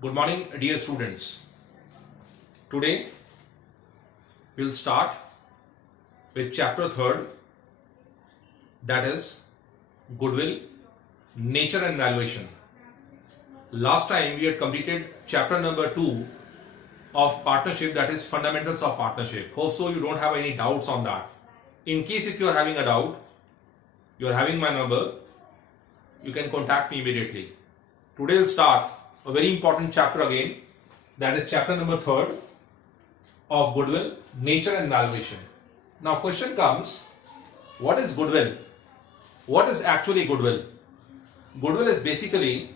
Good morning, dear students. Today we'll start with chapter 3rd, that is Goodwill, Nature and Valuation. Last time we had completed chapter number 2 of partnership, that is fundamentals of partnership. Hope so you don't have any doubts on that. In case if you are having a doubt, you are having my number, you can contact me immediately. Today we'll start a very important chapter again, that is chapter number 3rd of Goodwill, Nature and Valuation. Now question comes, what is Goodwill? What is actually Goodwill? Goodwill is basically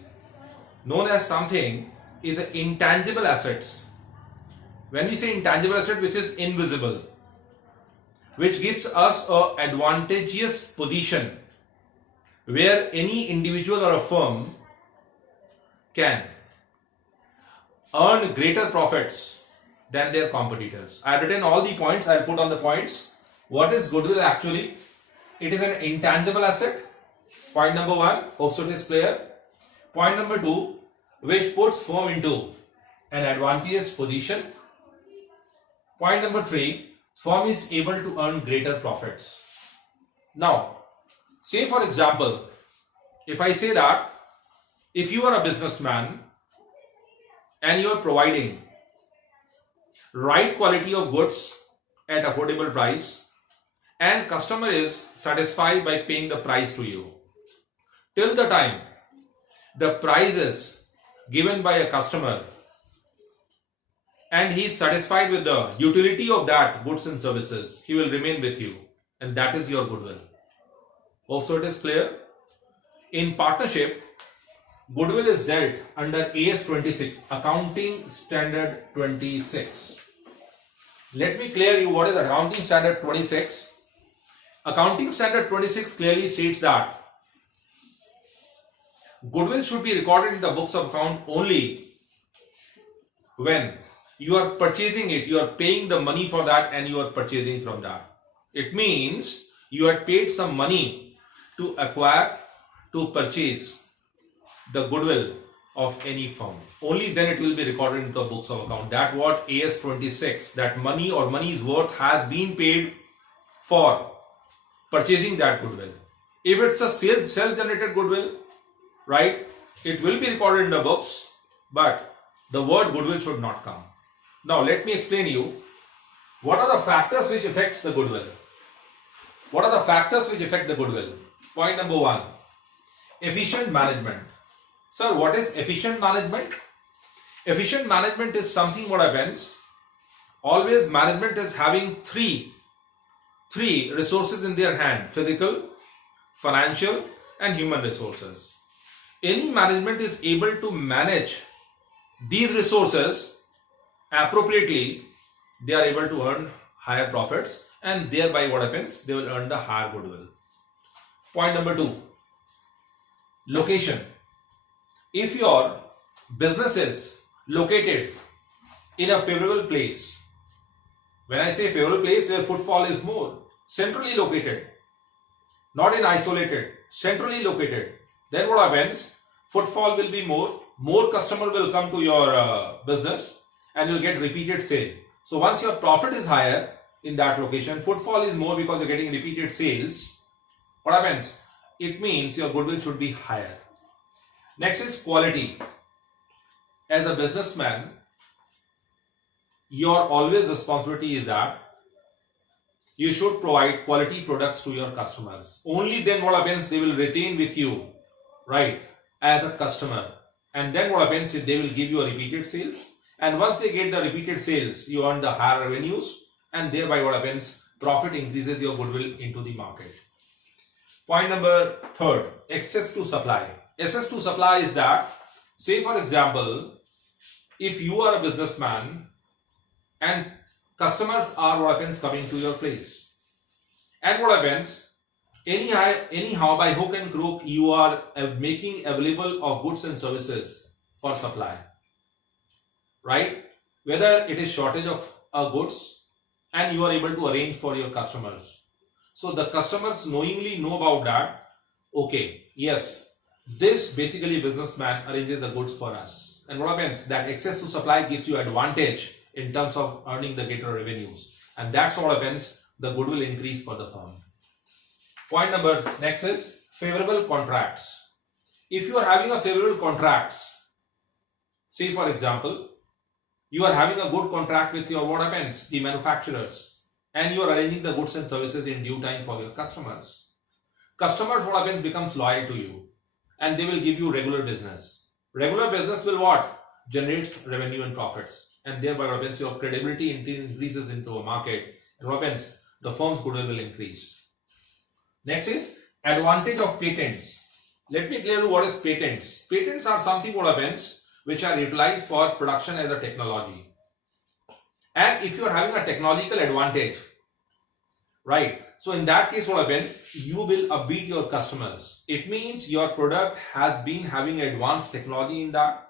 known as something is an intangible assets. When we say intangible asset, which is invisible, which gives us an advantageous position where any individual or a firm can earn greater profits than their competitors. I have written all the points, I will put on the points. What is Goodwill actually? It is an intangible asset. Point number 1, hope so it is clear. Point number 2, which puts firm into an advantageous position. Point number 3, firm is able to earn greater profits. Now, say for example, if I say that if you are a businessman and you are providing right quality of goods at affordable price and customer is satisfied by paying the price to you, till the time the price is given by a customer and he is satisfied with the utility of that goods and services, he will remain with you, and that is your goodwill. Also it is clear. In partnership, Goodwill is dealt under AS 26, Accounting Standard 26. Let me clear you what is Accounting Standard 26. Accounting Standard 26 clearly states that Goodwill should be recorded in the books of account only when you are purchasing it, you are paying the money for that and you are purchasing from that. It means you had paid some money to acquire, to purchase the goodwill of any firm. Only then it will be recorded into the books of account. That what AS 26, that money or money's worth has been paid for purchasing that goodwill. If it's a self-generated goodwill, right, it will be recorded in the books, but the word goodwill should not come. Now let me explain you what are the factors which affects the goodwill. What are the factors which affect the goodwill? Point number 1, efficient management. Sir, what is efficient management? Efficient management is something what happens. Always management is having three resources in their hand: physical, financial and human resources. Any management is able to manage these resources appropriately, they are able to earn higher profits, and thereby what happens? They will earn the higher goodwill. Point number 2, location. If your business is located in a favorable place, when I say favorable place, where footfall is more, centrally located, not in isolated, centrally located, then what happens? Footfall will be more customer will come to your business and you'll get repeated sale. So once your profit is higher in that location, footfall is more because you're getting repeated sales, what happens? It means your goodwill should be higher. Next is quality. As a businessman, your always responsibility is that you should provide quality products to your customers. Only then what happens? They will retain with you, right, as a customer. And then what happens? They will give you a repeated sales. And once they get the repeated sales, you earn the higher revenues. And thereby what happens? Profit increases your goodwill into the market. Point number 3rd, access to supply. Access to supply is that, say for example, if you are a businessman and customers are what happens coming to your place, and what happens, anyhow by hook and crook you are making available of goods and services for supply, right? Whether it is shortage of goods and you are able to arrange for your customers. So the customers knowingly know about that. Okay, yes, this basically businessman arranges the goods for us. business. And what happens? That access to supply gives you advantage in terms of earning the greater revenues. And that's what happens, the goodwill increase for the firm. Point number next is favorable contracts. If you are having a favorable contracts, say for example, you are having a good contract with your, what happens, the manufacturers, and you are arranging the goods and services in due time for your customers. Customers, what happens, becomes loyal to you and they will give you regular business. Regular business will what? Generates revenue and profits, and thereby what happens, your credibility increases into a market, and what happens, the firm's goodwill will increase. Next is advantage of patents. Let me clear you what is patents. Patents are something, what happens, which are utilized for production as a technology. And if you are having a technological advantage, right, so in that case what happens, you will upbeat your customers. It means your product has been having advanced technology in that.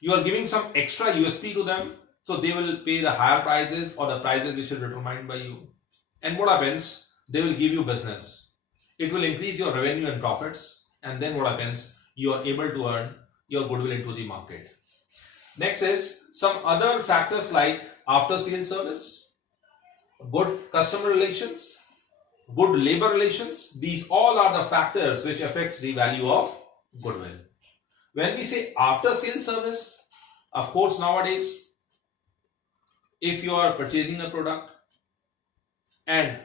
You are giving some extra USP to them, so they will pay the higher prices or the prices which are determined by you. And what happens, they will give you business. It will increase your revenue and profits, and then what happens, you are able to earn your goodwill into the market. Next is some other factors like after sales service, good customer relations, good labor relations. These all are the factors which affects the value of goodwill. When we say after sales service, of course nowadays, if you are purchasing a product, and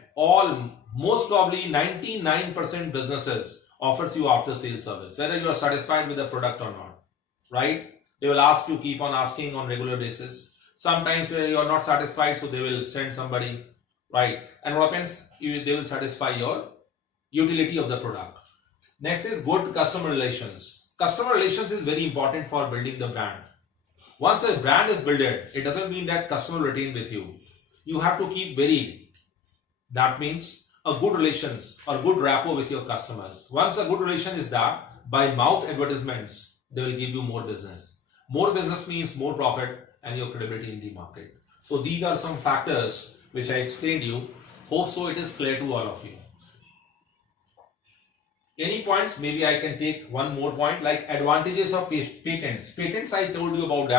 most probably 99% businesses offers you after sales service, whether you are satisfied with the product or not, right? They will ask you, keep on asking on regular basis. Sometimes where you are not satisfied, so they will send somebody, right? And what happens, they will satisfy your utility of the product. Next is good customer relations. Customer relations is very important for building the brand. Once a brand is built, it doesn't mean that customer will retain with you. You have to keep very, that means a good relations or good rapport with your customers. Once a good relation is there, by mouth advertisements, they will give you more business. More business means more profit and your credibility in the market. So these are some factors which I explained you. Hope so it is clear to all of you. Any points? Maybe I can take one more point, like advantages of patents. Patents, I told you about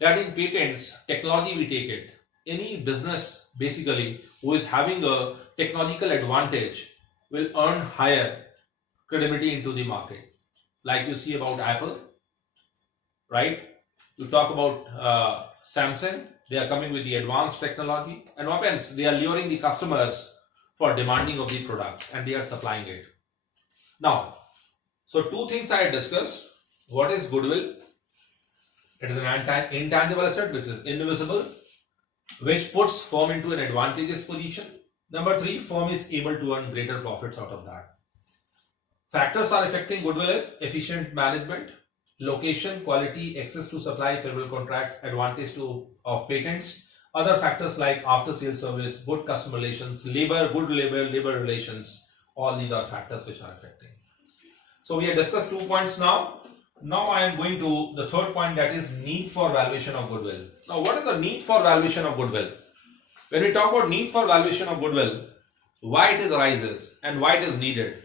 that in patents, technology we take it. Any business basically who is having a technological advantage will earn higher credibility into the market. Like you see about Apple, right? You talk about Samsung, they are coming with the advanced technology, and what happens? They are luring the customers for demanding of the products and they are supplying it. Now, so two things I discussed. What is goodwill? It is an intangible asset which is invisible, which puts firm into an advantageous position. Number 3, firm is able to earn greater profits out of that. Factors are affecting goodwill is efficient management, location, quality, access to supply, favorable contracts, advantage of patents. Other factors like after sales service, good customer relations, good labor relations. All these are factors which are affecting. So we have discussed 2 points now. Now I am going to the third point, that is need for valuation of goodwill. Now what is the need for valuation of goodwill? When we talk about need for valuation of goodwill, why it arises and why it is needed,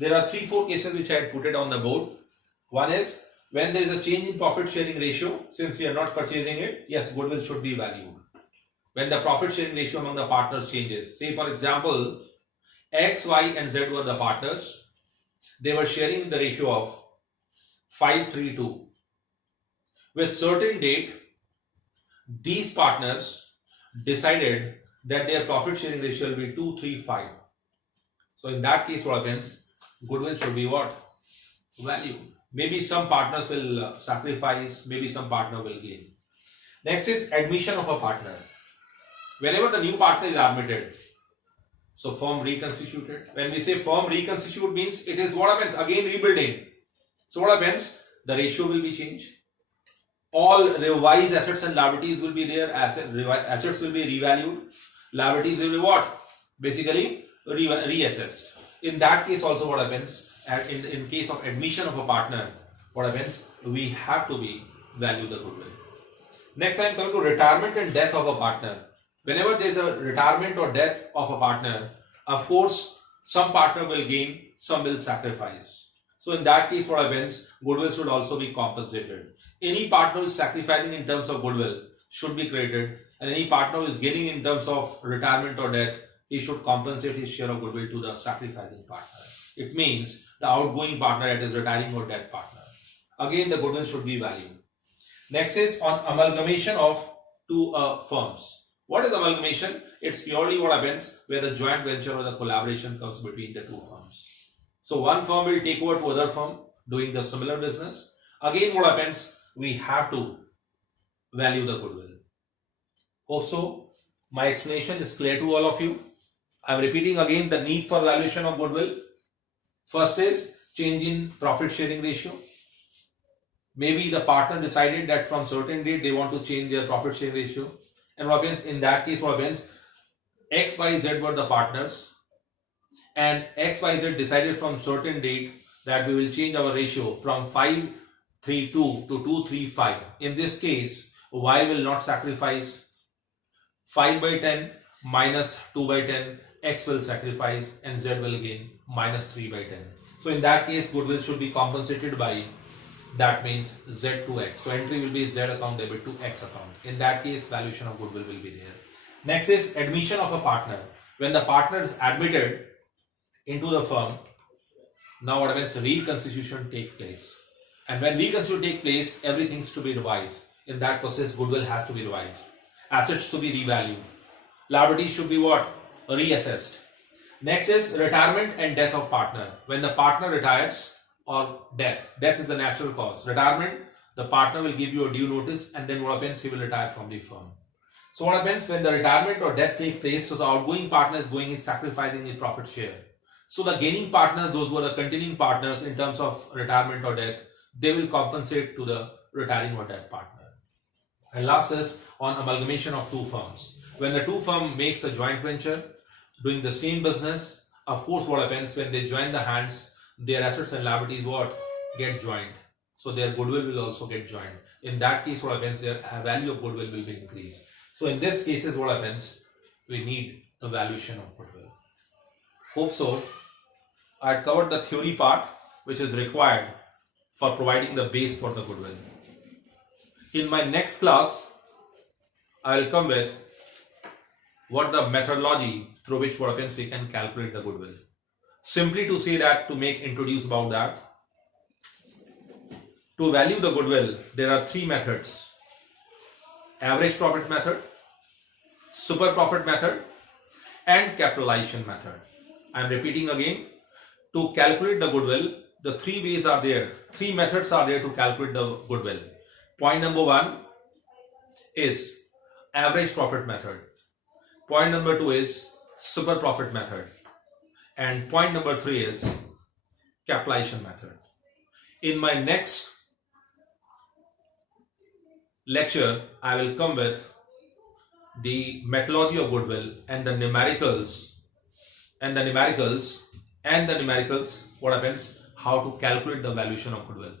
there are 3-4 cases which I had put it on the board. One is when there is a change in profit sharing ratio, since we are not purchasing it, yes, goodwill should be valued. When the profit sharing ratio among the partners changes, say for example, X, Y and Z were the partners, they were sharing in the ratio of 5:3:2. With certain date, these partners decided that their profit sharing ratio will be 2:3:5. So in that case, what happens? Goodwill should be what? Valued. Maybe some partners will sacrifice, maybe some partner will gain. Next is admission of a partner. Whenever the new partner is admitted, so firm reconstituted. When we say firm reconstitute means it is what happens? Again rebuilding. So what happens? The ratio will be changed. All revised assets and liabilities will be there. Assets will be revalued. Liabilities will be what? Basically reassessed. In that case also what happens? In case of admission of a partner, what happens? We have to be value the goodwill. Next I am coming to retirement and death of a partner. Whenever there is a retirement or death of a partner, of course, some partner will gain, some will sacrifice. So in that case, what happens? Goodwill should also be compensated. Any partner who is sacrificing in terms of goodwill should be credited, and any partner who is gaining in terms of retirement or death, he should compensate his share of goodwill to the sacrificing partner. It means the outgoing partner, that is retiring or death partner. Again, the goodwill should be valued. Next is on amalgamation of two firms. What is amalgamation? It's purely what happens where the joint venture or the collaboration comes between the two firms. So one firm will take over to other firm doing the similar business. Again, what happens? We have to value the goodwill. Also, my explanation is clear to all of you. I am repeating again the need for valuation of goodwill. First is change in profit sharing ratio. Maybe the partner decided that from certain date they want to change their profit sharing ratio. And what happens in that case? What happens? X, Y, Z were the partners, and X, Y, Z decided from certain date that we will change our ratio from 5:3:2 to 2:3:5. In this case, Y will not sacrifice 5/10 minus 2/10. X will sacrifice and Z will gain minus 3/10. So in that case, goodwill should be compensated by, that means Z to X. So entry will be Z account debit to X account. In that case, valuation of goodwill will be there. Next is admission of a partner. When the partner is admitted into the firm, now what happens? Reconstitution take place. And when reconstitution take place, everything is to be revised. In that process, goodwill has to be revised. Assets to be revalued. Liabilities should be what? Reassessed. Next is retirement and death of partner. When the partner retires, or death. Death is a natural cause. Retirement, the partner will give you a due notice, and then what happens? He will retire from the firm. So what happens when the retirement or death takes place? So the outgoing partner is going in sacrificing the profit share. So the gaining partners, those who are the continuing partners in terms of retirement or death, they will compensate to the retiring or death partner. And last is on amalgamation of two firms. When the two firm makes a joint venture doing the same business, of course what happens when they join the hands, their assets and liabilities what? Get joined. So their goodwill will also get joined. In that case, what happens? Their value of goodwill will be increased. So in this cases, what happens? We need the valuation of goodwill. Hope so. I had covered the theory part, which is required for providing the base for the goodwill. In my next class, I will come with what the methodology through which what happens we can calculate the goodwill. Simply to say that, to make introduce about that, to value the goodwill, there are three methods: average profit method, super profit method, and capitalization method. I am repeating again, to calculate the goodwill, the three ways are there, three methods are there to calculate the goodwill. Point number one is average profit method. Point number two is super profit method. And point number three is capitalization method. In my next lecture, I will come with the methodology of goodwill and the numericals, what happens, how to calculate the valuation of goodwill.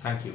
Thank you.